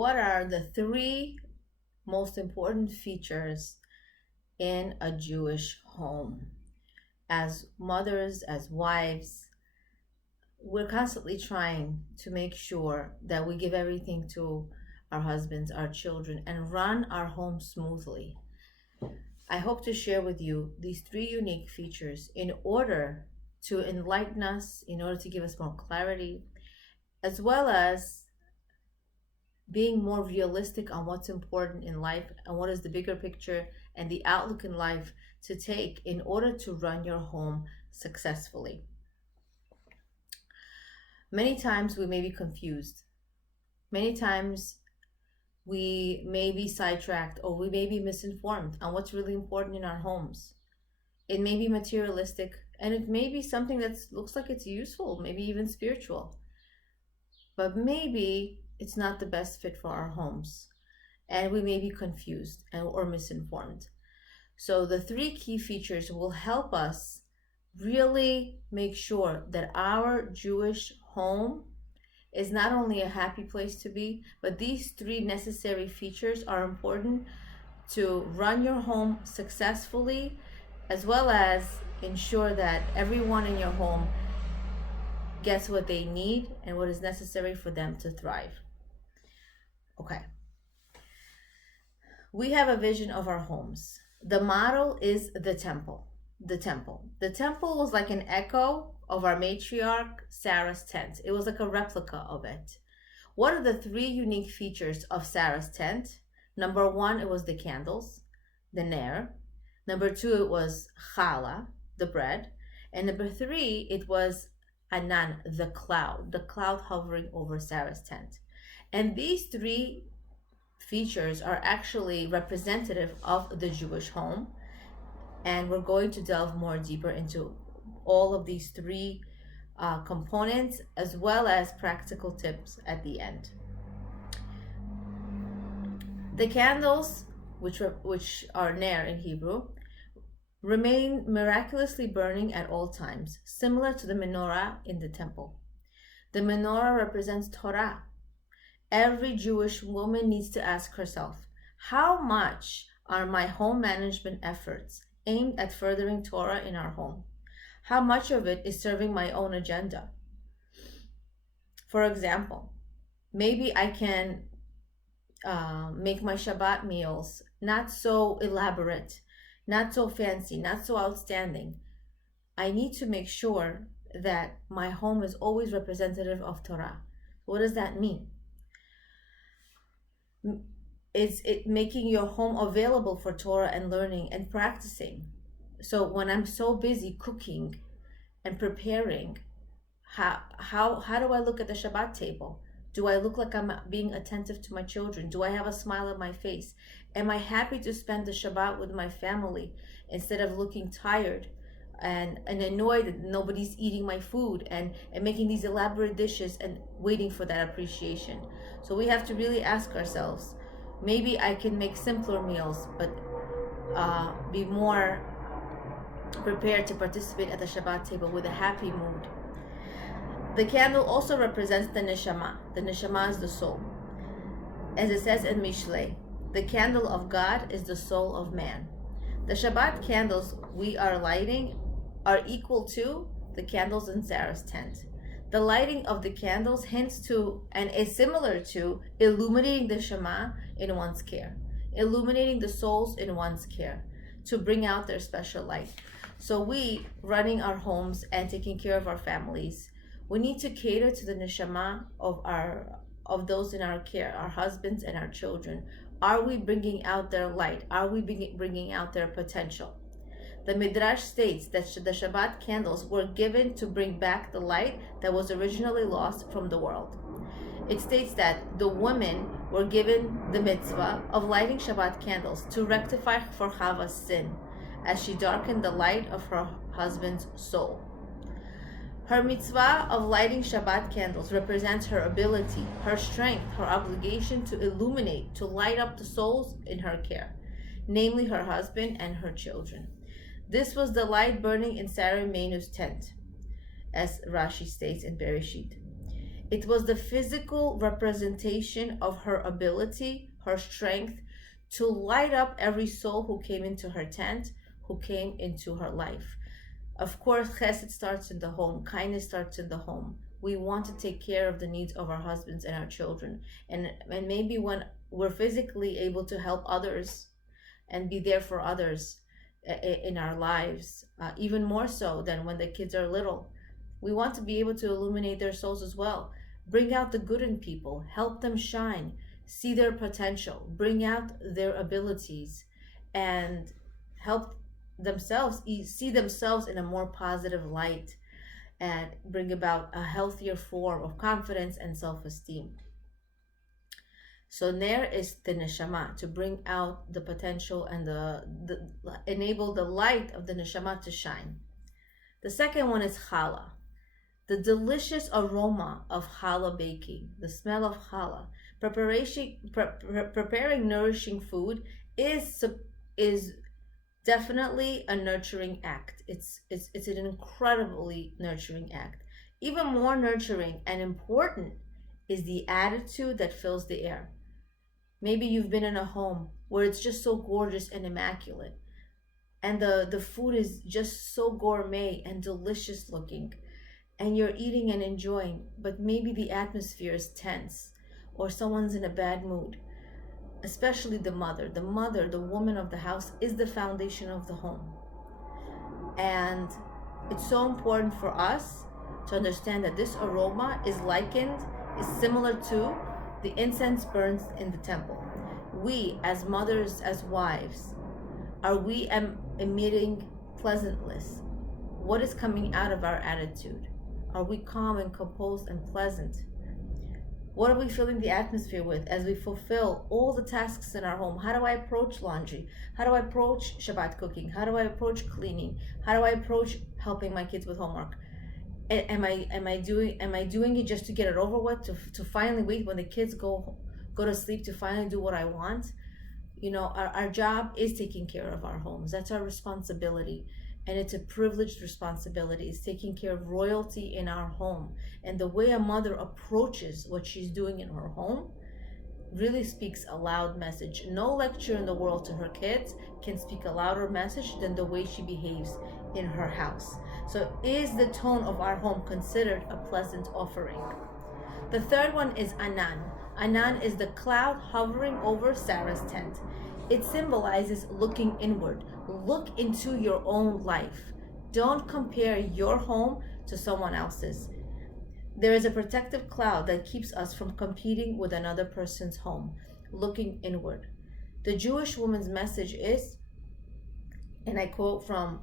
what are the three most important features in a Jewish home? As mothers, as wives, we're constantly trying to make sure that we give everything to our husbands, our children, and run our home smoothly. I hope to share with you these three unique features in order to enlighten us, in order to give us more clarity, as well as being more realistic on what's important in life and what is the bigger picture and the outlook in life to take in order to run your home successfully. Many times we may be confused. Many times we may be sidetracked or we may be misinformed on what's really important in our homes. It may be materialistic and it may be something that looks like it's useful, maybe even spiritual. But maybe it's not the best fit for our homes. And we may be confused or misinformed. So the three key features will help us really make sure that our Jewish home is not only a happy place to be, but these three necessary features are important to run your home successfully, as well as ensure that everyone in your home gets what they need and what is necessary for them to thrive. Okay. We have a vision of our homes. The model is the temple. The temple was like an echo of our matriarch Sarah's tent. It was like a replica of it. What are the three unique features of Sarah's tent? Number one, it was the candles, the ner. Number two, it was challah, the bread. And number three, it was anan, the cloud hovering over Sarah's tent. And these three features are actually representative of the Jewish home. And we're going to delve more deeper into all of these three components, as well as practical tips at the end. The candles, which are ner in Hebrew, remain miraculously burning at all times, similar to the menorah in the temple. The menorah represents Torah. Every Jewish woman needs to ask herself, how much are my home management efforts aimed at furthering Torah in our home? How much of it is serving my own agenda? For example, maybe I can make my Shabbat meals not so elaborate, not so fancy, not so outstanding. I need to make sure that my home is always representative of Torah. What does that mean? Is it making your home available for Torah and learning and practicing? So when I'm so busy cooking and preparing, how do I look at the Shabbat table? Do I look like I'm being attentive to my children? Do I have a smile on my face? Am I happy to spend the Shabbat with my family instead of looking tired and annoyed that nobody's eating my food and making these elaborate dishes and waiting for that appreciation? So we have to really ask ourselves, maybe I can make simpler meals, but be more prepared to participate at the Shabbat table with a happy mood. The candle also represents the neshama. The neshama is the soul. As it says in Mishlei, the candle of God is the soul of man. The Shabbat candles we are lighting are equal to the candles in Sarah's tent. The lighting of the candles hints to and is similar to illuminating the Shema in one's care, illuminating the souls in one's care to bring out their special light. So we, running our homes and taking care of our families, we need to cater to the neshama of those in our care, our husbands and our children. Are we bringing out their light? Are we bringing out their potential? The Midrash states that the Shabbat candles were given to bring back the light that was originally lost from the world. It states that the women were given the mitzvah of lighting Shabbat candles to rectify for Chava's sin, as she darkened the light of her husband's soul. Her mitzvah of lighting Shabbat candles represents her ability, her strength, her obligation to illuminate, to light up the souls in her care, namely her husband and her children. This was the light burning in Sarah Imeinu's tent, as Rashi states in Bereshit. It was the physical representation of her ability, her strength to light up every soul who came into her tent, who came into her life. Of course, chesed starts in the home, kindness starts in the home. We want to take care of the needs of our husbands and our children. And maybe when we're physically able to help others and be there for others in our lives, even more so than when the kids are little, we want to be able to illuminate their souls as well. Bring out the good in people, help them shine, see their potential, bring out their abilities, and help themselves see themselves in a more positive light and bring about a healthier form of confidence and self-esteem. So Ner is the neshama, to bring out the potential and the enable the light of the neshama to shine. The second one is challah, the delicious aroma of challah baking, the smell of challah. Preparing nourishing food is definitely a nurturing act. It's an incredibly nurturing act. Even more nurturing and important is the attitude that fills the air. Maybe you've been in a home where it's just so gorgeous and immaculate, and the food is just so gourmet and delicious looking, and you're eating and enjoying, but maybe the atmosphere is tense or someone's in a bad mood. Especially the mother, the woman of the house is the foundation of the home. And it's so important for us to understand that this aroma is similar to the incense burns in the temple. We, as mothers, as wives, are we emitting pleasantness? What is coming out of our attitude? Are we calm and composed and pleasant? What are we filling the atmosphere with as we fulfill all the tasks in our home? How do I approach laundry? How do I approach Shabbat cooking? How do I approach cleaning? How do I approach helping my kids with homework? Am I doing it just to get it over with, to finally wait when the kids go to sleep to finally do what I want? You know, our job is taking care of our homes. That's our responsibility. And it's a privileged responsibility. It's taking care of royalty in our home. And the way a mother approaches what she's doing in her home really speaks a loud message. No lecture in the world to her kids can speak a louder message than the way she behaves in her house. So is the tone of our home considered a pleasant offering? The third one is Anan. Anan is the cloud hovering over Sarah's tent. It symbolizes looking inward. Look into your own life. Don't compare your home to someone else's. There is a protective cloud that keeps us from competing with another person's home, looking inward. The Jewish woman's message is, and I quote from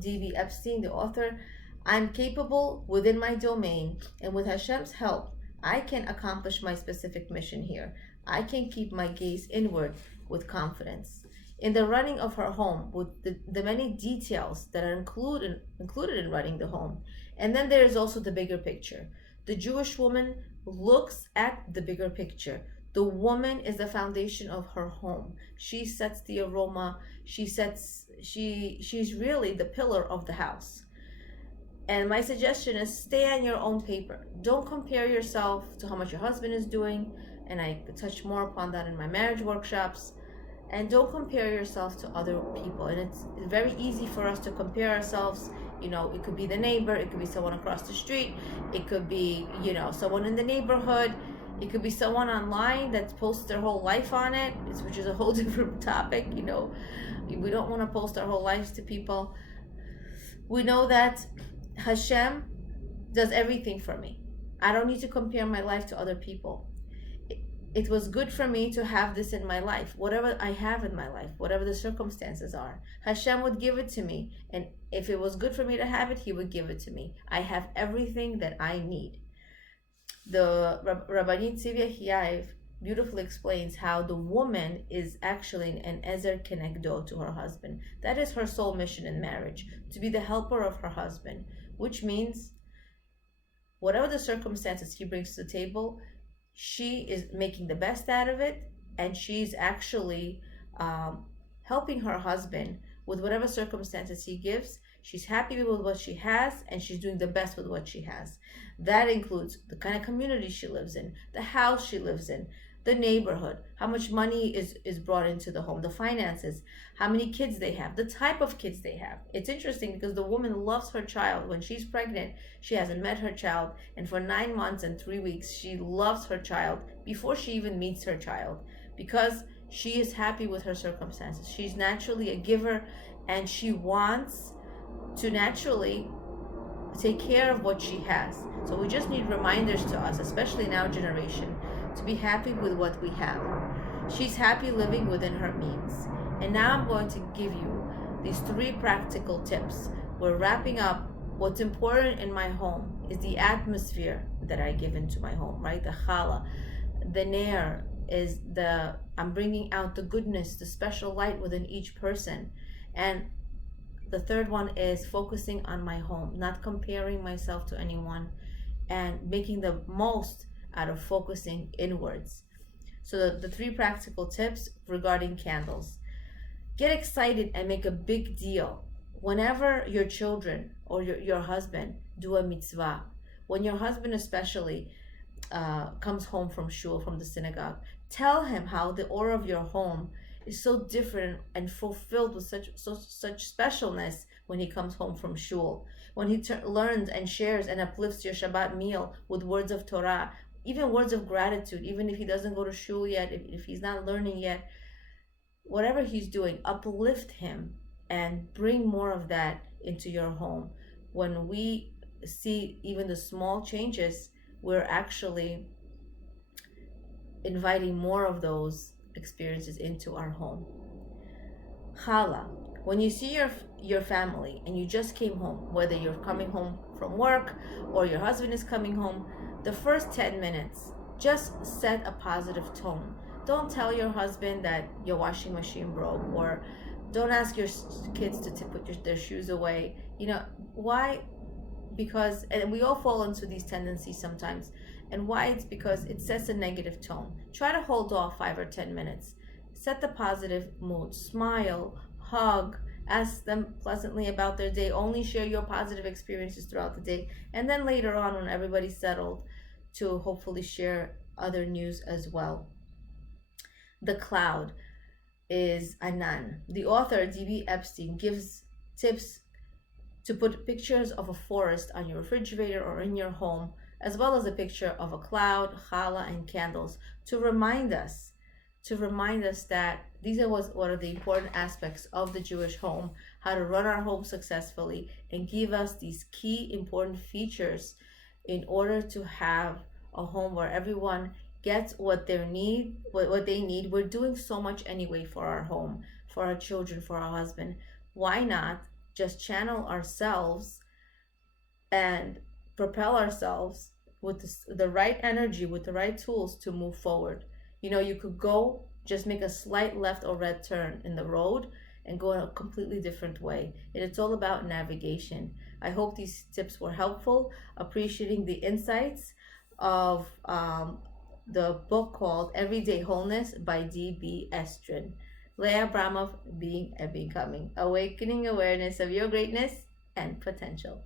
D.B. Epstein, the author, "I'm capable within my domain, and with Hashem's help, I can accomplish my specific mission here. I can keep my gaze inward with confidence." In the running of her home, with the many details that are included in running the home. And then there is also the bigger picture. The Jewish woman looks at the bigger picture. The woman is the foundation of her home. She sets the aroma. She's really the pillar of the house. And my suggestion is stay on your own paper. Don't compare yourself to how much your husband is doing. And I touch more upon that in my marriage workshops. And don't compare yourself to other people. And it's very easy for us to compare ourselves. You know, it could be the neighbor, it could be someone across the street, it could be, you know, someone in the neighborhood, it could be someone online that posts their whole life on it, which is a whole different topic. You know, we don't want to post our whole lives to people. We know that Hashem does everything for me. I don't need to compare my life to other people. It was good for me to have this in my life, whatever I have in my life, whatever the circumstances are. Hashem would give it to me. And if it was good for me to have it, he would give it to me. I have everything that I need. The Rabbanit Tzivia Hiyav beautifully explains how the woman is actually an Ezer Kenegdo to her husband. That is her sole mission in marriage, to be the helper of her husband, which means whatever the circumstances he brings to the table, she is making the best out of it, and she's actually helping her husband with whatever circumstances he gives. She's happy with what she has, and she's doing the best with what she has. That includes the kind of community she lives in, the house she lives in, the neighborhood, how much money is brought into the home, the finances, how many kids they have, the type of kids they have. It's interesting because the woman loves her child. When she's pregnant, she hasn't met her child, and for 9 months and 3 weeks, she loves her child before she even meets her child, because she is happy with her circumstances. She's naturally a giver, and she wants to naturally take care of what she has. So we just need reminders to us, especially in our generation, to be happy with what we have. She's happy living within her means. And now I'm going to give you these 3 practical tips. We're wrapping up. What's important in my home is the atmosphere that I give into my home, right? The challah, the nair is I'm bringing out the goodness, the special light within each person. And the third one is focusing on my home, not comparing myself to anyone, and making the most out of focusing inwards. So the 3 practical tips regarding candles. Get excited and make a big deal whenever your children or your husband do a mitzvah. When your husband especially comes home from shul, from the synagogue, tell him how the aura of your home is so different and fulfilled with such specialness when he comes home from shul. When he learns and shares and uplifts your Shabbat meal with words of Torah, even words of gratitude, even if he doesn't go to shul yet, if he's not learning yet, whatever he's doing, uplift him and bring more of that into your home. When we see even the small changes, we're actually inviting more of those experiences into our home. Challah, when you see your family and you just came home, whether you're coming home from work or your husband is coming home, the first 10 minutes, just set a positive tone. Don't tell your husband that your washing machine broke, or don't ask your kids to put their shoes away. Why? Because, and we all fall into these tendencies sometimes. And why? It's because it sets a negative tone. Try to hold off 5 or 10 minutes. Set the positive mood. Smile, hug, ask them pleasantly about their day. Only share your positive experiences throughout the day. And then later on, when everybody's settled, to hopefully share other news as well. The cloud is Anan. The author, D.B. Epstein, gives tips to put pictures of a forest on your refrigerator or in your home, as well as a picture of a cloud, challah, and candles, to remind us that these are what are the important aspects of the Jewish home, how to run our home successfully, and give us these key important features in order to have a home where everyone gets what they need. We're doing so much anyway for our home, for our children, for our husband. Why not just channel ourselves and propel ourselves with the right energy, with the right tools to move forward? You could go just make a slight left or right turn in the road and go in a completely different way. And it's all about navigation. I hope these tips were helpful. Appreciating the insights of the book called Everyday Wholeness by D.B. Estrin. Leah Abramov, Being and Becoming, awakening awareness of your greatness and potential.